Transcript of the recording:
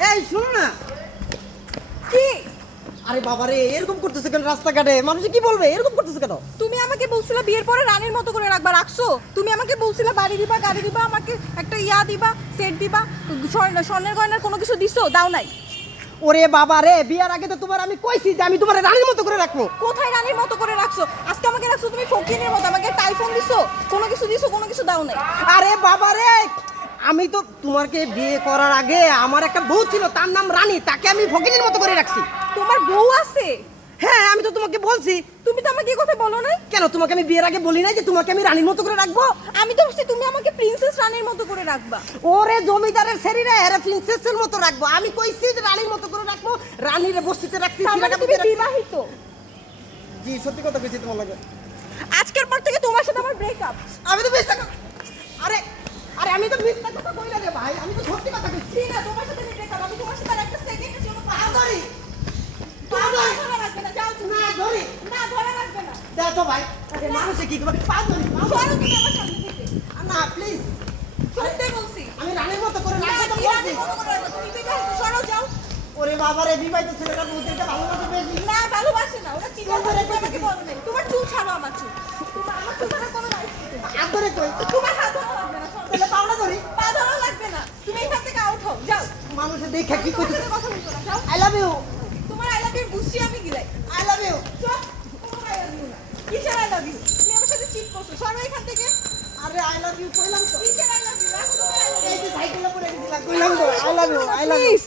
এই শোনো না। কি? আরে বাবা রে এরকম করতেছে কেন রাস্তাঘাটে? মানুষ কি বলবে? এরকম করতেছে কেন? তুমি আমাকে বলছিলে বিয়ের পরে রানীর মতো করে রাখবা রাখছো? তুমি আমাকে বলছিলে বাড়ি দিবা গাড়ি দিবা আমাকে একটা ইয়া দিবা সেট দিবা স্বর্ণ- স্বর্ণের গয়নার কোনো কিছু দিছো? দাও নাই। ওরে বাবা রে বিয়ার আগে তো তোমার আমি কইছি যে আমি তোমার রানীর মতো করে রাখব। কোথায় রানীর মতো করে রাখছো? আজকে আমাকে রাখছো তুমি ফকিনের মতো আমাকে একটা আইফোন দিছো কোনো কিছু দিছো কোনো কিছু দাও নাই। আরে বাবা রে আমি তো তোমাকে বিয়ে করার আগে আমার একটা বউ ছিল তার নাম রানী। তাকে আমি ভগিনীর মতো করে রাখছি। তোমার বউ আছে? হ্যাঁ আমি তো তোমাকে বলছি। তুমি তো আমাকে এই কথা বলো নাই। কেন তোমাকে আমি বিয়ের আগে বলি নাই যে তোমাকে আমি রানীর মতো করে রাখব? আমি তো ভাবছি তুমি আমাকে প্রিন্সেস রানীর মতো করে রাখবা। ওরে জমিদারের শরীরে এরা প্রিন্সেসের মতো রাখব। আমি কইছি যে রানীর মতো করে রাখব রানীর বস্তিতে রাখছি মানে তুমি। বিবাহিত? জি সত্যি কথা কইছি তোমার লাগে। আজকের পর থেকে তোমার সাথে আমার ব্রেকআপ আমি তো আরে আরে আমি তো মিথ্যা কথা কই না রে ভাই আমি তো সত্যি কথা কইছি আছে তোমার সাথে ব্রেকআপ আমি তোমার সাথে একটা সেকেন্ডের জন্য পা ধরি। না ধরা। রাখবে না যাও না ধরি। না ধরা রাখবে না। দেখ তো ভাই আরে মানুষে কি করবে? পা ধরি পা ধরি। তুমি আমার সামনে থেকে। না প্লিজ সত্যি বলছি। আমি রানীর মতো করে না, তো বলছি তুমি বিবাহিত, সরো যাও। ওরে বাবা রে বিবাহিত ছেলেটা বুঝতে ভালোবাসে বেশি। না, ভালোবাসে না, ওরা চিন্তা ধরে করে আমাকে বলে তোমার চুল ছাড়ো আমার চুল। তোমার- আমার চুল ছাড়ার কোনো। হাত ধরে কই তোমার হাত ধরা লাগবে না, সরো। তাহলে পা ধরা লাগবে না। তুমি এখান থেকে আউট হও, যাও। মানুষে দেখে কি তোমার কথা বলছো না, যাও। আই লাভ ইউ তোমার আই লাভ ইউ বুঝছি আমি গিলাই। আই লাভ ইউ চল, I love you না। কিসের আই লাভ ইউ তুমি আমার সাথে চিট করছ, সরো এখান থেকে। আরে আই লাভ ইউ কইলাম তো কিসের আই লাভ ইউ রাখো তোমার আই লাভ ইউ এই যে সাইকেলে পড়ে গেছিলাম কইলাম তো I love you I love you.